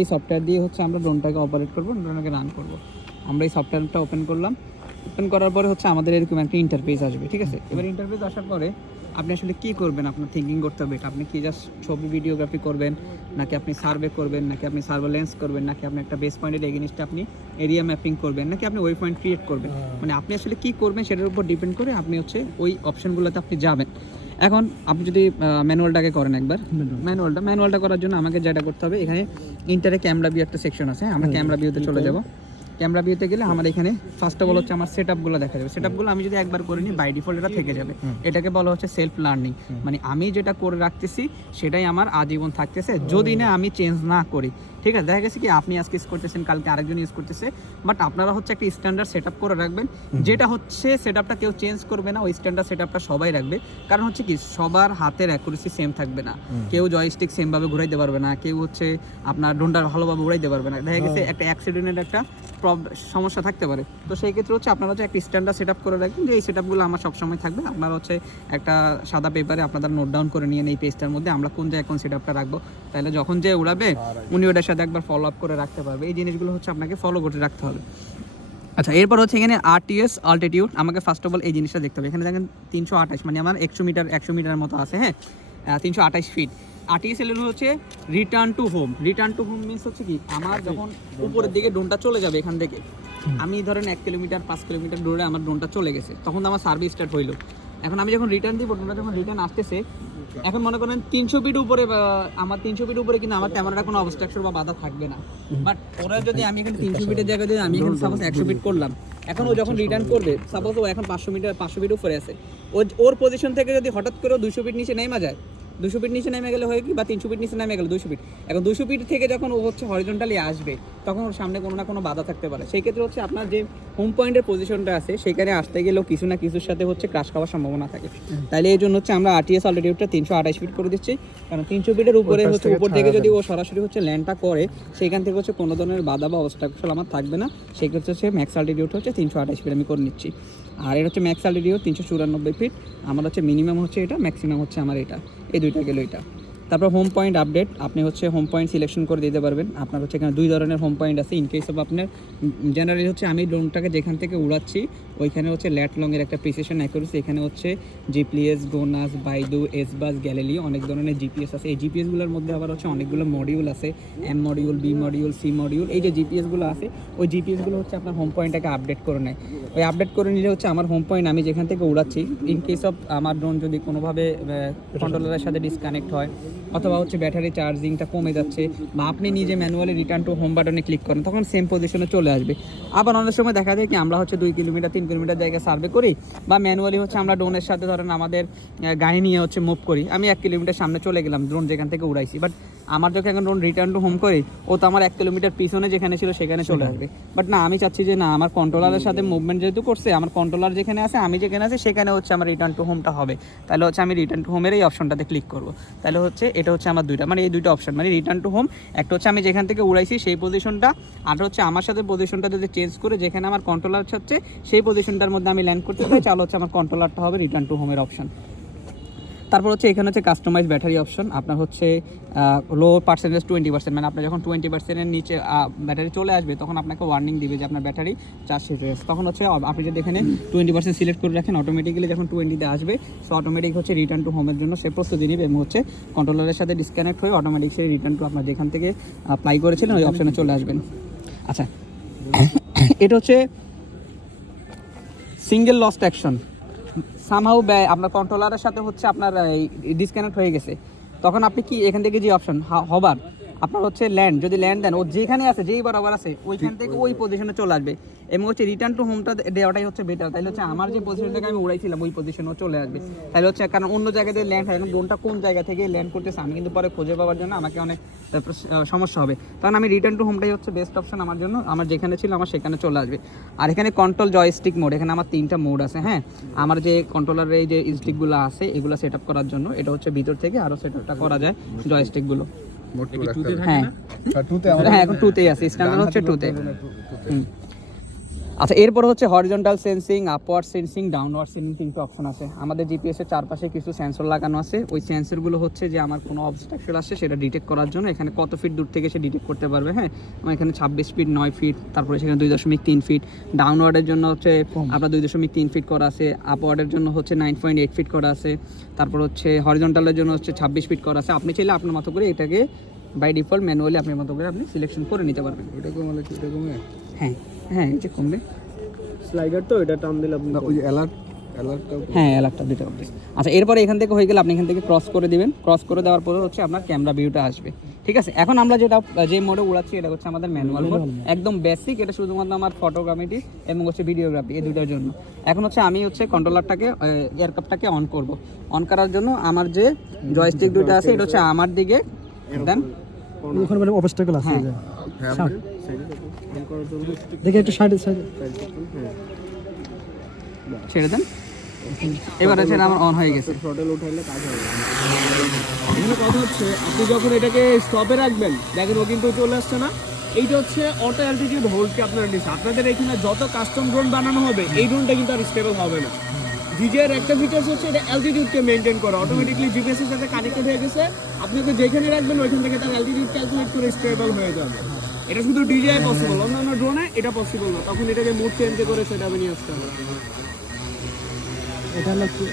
এই সফটওয়্যার দিয়ে হচ্ছে আমরা ড্রোনটাকে অপারেট করবো, ড্রোনটাকে রান করবো। আমরা এই সফটওয়্যারটা ওপেন করলাম, ওপেন করার পরে হচ্ছে আমাদের এরকম একটা ইন্টারফেস আসবে, ঠিক আছে। এবার ইন্টারফেস আসার পরে আপনি আসলে কী করবেন, আপনার থিঙ্কিং করতে হবে। আপনি কি জাস্ট ছবি ভিডিওগ্রাফি করবেন, নাকি আপনি সার্ভে করবেন, নাকি আপনি সার্ভেলেন্স করবেন, নাকি আপনি একটা বেস পয়েন্টের এগেনিস্টে আপনি এরিয়া ম্যাপিং করবেন, নাকি আপনি ওই পয়েন্ট ক্রিয়েট করবেন, মানে আপনি আসলে কী করবেন সেটার উপর ডিপেন্ড করে আপনি হচ্ছে ওই অপশানগুলোতে আপনি যাবেন। এখন আপনি যদি ম্যানুয়ালটাকে করেন একবার, ম্যানুয়ালটা করার জন্য আমাকে যেটা করতে হবে, এখানে ইন্টারে ক্যামেরা ভিউ একটা সেকশন আছে, আমরা ক্যামেরা ভিউতে চলে যাব। ক্যামেরা ভিউতে গেলে আমার এখানে ফার্স্ট অফ অল হচ্ছে আমার সেটআপগুলো দেখা যাবে। সেটআপগুলো আমি যদি একবার করে নিই বাই ডিফল্ট এটা থেকে যাবে। এটাকে বলা হচ্ছে সেলফ লার্নিং, মানে আমি যেটা করে রাখতেছি সেটাই আমার আজীবন থাকতেছে যদি না আমি চেঞ্জ না করি, ঠিক আছে। দেখা গেছে কি আপনি আজকে ইউজ করতেছেন, কালকে আরেকজন ইউজ করতেছে, বাট আপনারা হচ্ছে একটা স্ট্যান্ডার্ড সেটআপ করে রাখবেন, যেটা হচ্ছে সেটআপটা কেউ চেঞ্জ করবে না, ওই স্ট্যান্ডার্ড সেটআপটা সবাই রাখবে। কারণ হচ্ছে কি সবার হাতের অ্যাকুরেসি সেম থাকবে না, কেউ জয়স্টিক সেমভাবে ঘুরাইতে পারবে না, কেউ হচ্ছে আপনার ড্রোনটা ভালোভাবে উড়াইতে পারবে না। দেখা গেছে একটা অ্যাক্সিডেন্টের একটা সমস্যা থাকতে পারে। তো সেই ক্ষেত্রে হচ্ছে আপনারা হচ্ছে একটা স্ট্যান্ডার্ড সেটআপ করে রাখবেন, যে এই সেটআপগুলো আমার সবসময় থাকবে। আপনারা হচ্ছে একটা সাদা পেপারে আপনারা নোট ডাউন করে নিয়ে এই পেজটার মধ্যে আমরা কোন জায়গায় কোন সেটআপটা রাখবো, তাহলে যখন যে উড়াবে উনি ওটার সাথে একবার ফলো আপ করে রাখতে পারবে। এই জিনিসগুলো হচ্ছে আপনাকে ফলো করে রাখতে হবে। আচ্ছা, এরপর হচ্ছে এখানে আরটিএস অল্টিটিউড, আমাকে ফার্স্ট অফ অল এই জিনিসটা দেখতে হবে। এখানে দেখেন 328, মানে আমার 100 মিটার মতো আছে, হ্যাঁ 328 ফিট। আরটিএস এর হচ্ছে return to home. Return to home means হচ্ছে কি আমার যখন উপরের দিকে ড্রোনটা চলে যাবে, এখান থেকে আমি ধরেন 1 কিলোমিটার 5 কিলোমিটার দূরে আমার ড্রোনটা চলে গেছে, তখন তো আমার সার্ভিস স্টার্ট হইলো। এখন আমি যখন রিটার্ন দিব, ড্রোনটা যখন রিটার্ন আসতেছে, এখন মনে করেন 300 ফিট উপরে, আমার 300 ফিট উপরে কিন্তু আমার ক্যামেরাটা কোনো অবস্ট্রাকশন বা বাধা থাকবে না। বাট ওরা যদি আমি এখানে 300 ফিটের জায়গায় যদি আমি এখানে সাপোজ 100 ফিট করলাম, এখন ও যখন রিটার্ন করবে, সাপোজ ও এখন 500 ফিট উপরে আছে, ওর পজিশন থেকে যদি হঠাৎ করে 200 ফিট নিচে নেমে যায়, 200 ফিট নিচে নেমে গেলে হয় কি, বা 300 ফিট নিচে নেমে গেলে 200 ফিট, এখন 200 ফিট থেকে যখন ও হচ্ছে হরিজন্টালি আসবে, তখন ওর সামনে কোনো না কোনো বাধা থাকতে পারে। সেই ক্ষেত্রে হচ্ছে আপনার যে হোম পয়েন্টের পজিশনটা আছে সেখানে আসতে গেলেও কিছু না কিছুর সাথে হচ্ছে ক্রাশ খাওয়ার সম্ভাবনা থাকে। তাইলে এই জন্য হচ্ছে আমরা আরটিএস অল্টিটিউডটা 328 ফিট করে দিচ্ছি, কারণ 300 ফিটের উপরে হচ্ছে উপর থেকে যদি ও সরাসরি হচ্ছে ল্যান্ডটা করে, সেখান থেকে হচ্ছে কোনো ধরনের বাধা বা অবস্ট্রাকশন আমার থাকবে না। সেক্ষেত্রে হচ্ছে ম্যাক্স অল্টিটিউড হচ্ছে 328 ফিট আমি করে নিচ্ছি। আর এটা হচ্ছে ম্যাক্স অল্টিটিউড 394 ফিট, আমার হচ্ছে মিনিমাম হচ্ছে এটা, ম্যাক্সিমাম হচ্ছে আমার এটা, এই দুইটা গেল এটা। তারপর হোম পয়েন্ট আপডেট, আপনি হচ্ছে হোম পয়েন্ট সিলেকশন করে দিতে পারবেন। আপনার হচ্ছে এখানে 2 ধরনের হোম পয়েন্ট আছে। ইন কেস অফ আপনার জেনারেলি হচ্ছে আমি ড্রোনটাকে যেখান থেকে উড়াচ্ছি ওইখানে হচ্ছে ল্যাট লংয়ের একটা প্রিসিশন অ্যাকুরেসি, এখানে হচ্ছে জিপিএস, গোনাস, বাইদু, এসবাস, গ্যালিলিও, অনেক ধরনের জিপিএস আছে। এই জিপিএসগুলোর মধ্যে আবার হচ্ছে অনেকগুলো মডিউল আছে, M module, B module, C module. এই যে জিপিএসগুলো আছে, ওই জিপিএসগুলো হচ্ছে আপনার হোম পয়েন্টটাকে আপডেট করে নেয়। ওই আপডেট করে নিলে হচ্ছে আমার হোম পয়েন্ট আমি যেখান থেকে উড়াচ্ছি, ইন কেস অফ আমার ড্রোন যদি কোনোভাবে কন্ট্রোলারের সাথে ডিসকানেক্ট হয়, অথবা হচ্ছে ব্যাটারি চার্জিংটা কমে যাচ্ছে, বা আপনি নিজে ম্যানুয়ালি রিটার্ন টু হোম বাটনে ক্লিক করেন, তখন সেম পজিশনে চলে আসবে। আবার অনেক সময় দেখা যায় কি আমরা হচ্ছে 2 কিলোমিটার 3 কিলোমিটার জায়গায় সার্ভে করি, বা ম্যানুয়ালি হচ্ছে আমরা ড্রোনের সাথে ধরেন আমাদের গাড়ি নিয়ে হচ্ছে মুভ করি, আমি 1 কিলোমিটার সামনে চলে গেলাম ড্রোন যেখান থেকে উড়াইছি, বাট আমার যখন এখন ড্রোন রিটার্ন টু হোম করি, ও তো আমার 1 কিলোমিটার পিছনে যেখানে ছিল সেখানে চলে আসবে। বাট না, আমি চাচ্ছি যে না, আমার কন্ট্রোলারের সাথে মুভমেন্ট যেহেতু করছে, আমার কন্ট্রোলার যেখানে আছে, আমি যেখানে আছি সেখানে হচ্ছে আমার রিটার্ন টু হোমটা হবে। তাহলে হচ্ছে আমি রিটার্ন টু হোমের এই অপশনটাতে ক্লিক করবো। তাহলে হচ্ছে এটা হচ্ছে আমার দুইটা, মানে এই দুইটা অপশন, মানে রিটার্ন টু হোম, একটা হচ্ছে আমি যেখান থেকে উড়াইছি সেই পজিশনটা, আর হচ্ছে আমার সাথে পজিশনটা যদি চেঞ্জ করে যেখানে আমার কন্ট্রোলার হচ্ছে সেই পজিশনটার মধ্যে আমি ল্যান্ড করতে চাই, তাহলে হচ্ছে আমার কন্ট্রোলারটা হবে রিটার্ন টু হোমের অপশন। তারপর হচ্ছে এখানে হচ্ছে কাস্টমাইজ ব্যাটারি অপশন, আপনার হচ্ছে লো পার্সেন্টেজ 20%, মানে আপনার যখন 20%-এর নিচে ব্যাটারি চলে আসবে, তখন আপনাকে ওয়ার্নিং দিবে যে আপনার ব্যাটারি চার্জ শেষ হয়ে গেছে। তখন হচ্ছে আপনি যদি এখানে 20% সিলেক্ট করে রাখেন, অটোমেটিক্যালি যখন 20-তে আসবে, সো অটোমেটিক হচ্ছে রিটার্ন টু হোমের জন্য সে প্রস্তুতি নেবে, এবং হচ্ছে কন্ট্রোলারের সাথে ডিসকানেক্ট হয়ে অটোমেটিক সেই রিটার্ন টু আপনার যেখান থেকে অ্যাপ্লাই করেছিলেন ওই অপশানে চলে আসবেন। আচ্ছা, এটা হচ্ছে সিঙ্গেল লস্ট অ্যাকশন। সামহাউ আপনার কন্ট্রোলারের সাথে হচ্ছে আপনার ডিসকানেক্ট হয়ে গেছে, তখন আপনি কি এখান থেকে যে অপশন হবার আপনার হচ্ছে ল্যান্ড, যদি ল্যান্ড দেন, ও যেখানে আছে যেই বরাবর আছে ওইখান থেকে ওই পজিশনে চলে আসবে, এবং হচ্ছে রিটার্ন টু হোমটা দেওয়াটাই হচ্ছে বেটার। তাহলে হচ্ছে আমার যে পজিশন থেকে আমি উড়াইছিলাম ওই পজিশনেও চলে আসবে। তাহলে হচ্ছে কারণ অন্য জায়গায় দিয়ে ল্যান্ড হয়, এখন ড্রোনটা কোন জায়গা থেকে ল্যান্ড করতেছে আমি কিন্তু পরে খুঁজে পাওয়ার জন্য আমাকে অনেক সমস্যা হবে। তখন আমি রিটার্ন টু হোমটাই হচ্ছে বেস্ট অপশন আমার জন্য, আমার যেখানে ছিল আমার সেখানে চলে আসবে। আর এখানে কন্ট্রোল জয়স্টিক মোড, এখানে আমার 3টা মোড আছে। হ্যাঁ, আমার যে কন্ট্রোলারের এই যে স্টিকগুলো আছে এগুলো সেট আপ করার জন্য, এটা হচ্ছে ভিতর থেকে আরও সেট আপটা করা যায় জয়স্টিকগুলো। হ্যাঁ, এখন 2-তেই আছে, স্ট্যান্ডার্ড হচ্ছে 2-তে। আচ্ছা, এরপর হচ্ছে horizontal sensing, upward sensing, downward sensing তিনটে অপশন আছে। আমাদের জিপিএস এর চারপাশে কিছু সেন্সর লাগানো আছে। ওই সেন্সরগুলো হচ্ছে যে আমার কোনো অবস্ট্রাকশন আসছে সেটা ডিটেক্ট করার জন্য এখানে কত ফিট দূর থেকে সে ডিটেক্ট করতে পারবে। হ্যাঁ, আমার এখানে 26 ফিট, 9 ফিট, তারপরে সেখানে 2.3 ফিট। ডাউনওয়ার্ডের জন্য হচ্ছে আপনার 2.3 ফিট করা আছে, আপওয়ার্ডের জন্য হচ্ছে 9.8 ফিট করা আছে, তারপর হচ্ছে হরিজন্টালের জন্য হচ্ছে 26 ফিট করা আছে। আপনি চাইলে আপনার মতো করে এটাকে বাই ডিফল্ট ম্যানুয়ালি আপনার মতো করে আপনি সিলেকশন করে নিতে পারবেন। এটা কমলে কি এটা কমে? হ্যাঁ হ্যাঁ, এই যে কমবে। স্লাইডার তো এটা টান দিলে আপনি ওই অ্যালার্টটা হ্যাঁ, অ্যালার্টটা দিতে হবে। আচ্ছা, এরপরে এখান থেকে হয়ে গেলে আপনি এখান থেকে ক্রস করে দিবেন। ক্রস করে দেওয়ার পরে হচ্ছে আপনার ক্যামেরা ভিউটা আসবে। ঠিক আছে, এখন আমরা যে মোডে উড়াচ্ছি এটা হচ্ছে আমাদের ম্যানুয়াল মোড, একদম বেসিক। এটা শুধুমাত্র আমার ফটোগ্রাফি এবং হচ্ছে ভিডিওগ্রাফি এই দুটোর জন্য। এখন হচ্ছে আমি হচ্ছে কন্ট্রোলারটাকে এয়ারক্রাফটটাকে অন করব। অন করার জন্য আমার যে জয়স্টিক দুটো আছে এটা হচ্ছে আমার দিকে দেন, ওখানে মানে অবস্টাকল আছে হ্যাঁ। যে হ্যাঁ দেখে একটু সাইডে ছেড়ে দেন। এবার হচ্ছে আমার অন হয়ে গেছে। থ্রটল উঠাইলে কাজ হবে। এখানে কথা হচ্ছে আপনি যখন এটাকে স্টপে রাখবেন দেখেন ও কিন্তু চলে আসছে না। এইটা হচ্ছে অটো অ্যালটিটিউড হোল্ডকে আপনারা নিচ্ছে। আপনাদের এখানে যত কাস্টম ড্রোন বানানো হবে এই ড্রোনটা কিন্তু আর স্টেবল হবে না। ডিজের একটা ফিচার্স হচ্ছে এটা অ্যালটিটিউডকে মেনটেন করে, অটোমেটিকলি জিপিএস এর সাথে কানেক্টেড হয়ে গেছে। আপনি তো যেখানে রাখবেন ওইখান থেকে তার অ্যালটিটিউড ক্যালকুলেট করে স্টেবল হয়ে যাবে। এটা শুধু ডিজে পসিবল, অন্যান্য ড্রোনে এটা পসিবল না। তখন এটাকে মুড চেঞ্জ করে সেটা নিয়ে আসতে হবে। এটা হলো কি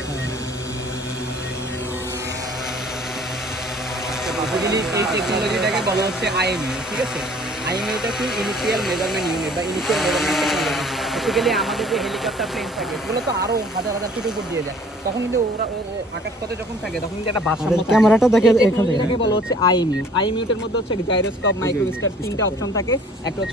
বেসিক্যালি এই টেকনোলজিটাকে বলা হচ্ছে আইএমইউ। ঠিক আছে, আইএমইউটা কি ইনিশিয়াল মেজারমেন্ট ইউনিট বা ইনিশিয়াল মেজারমেন্ট টেকনোলজি। বেসিক্যালি আমাদের যে হেলিকপ্টার প্লেন থাকে ওগুলো তো আরও হাজার হাজার ফিট উপর দিয়ে যায়, তখন কিন্তু ওরা আকাশপথে যখন থাকে তখন কিন্তু একটা ভারসাম্য থাকে। ক্যামেরাটা দেখে এই এখান থেকে টেকনোলজিটাকে বলা হচ্ছে আইএমইউ। আইএমইউটার মধ্যে হচ্ছে জাইরোস্কোপ, মাইক্রোস্কোপ তিনটা অপশন থাকে। একটা হচ্ছে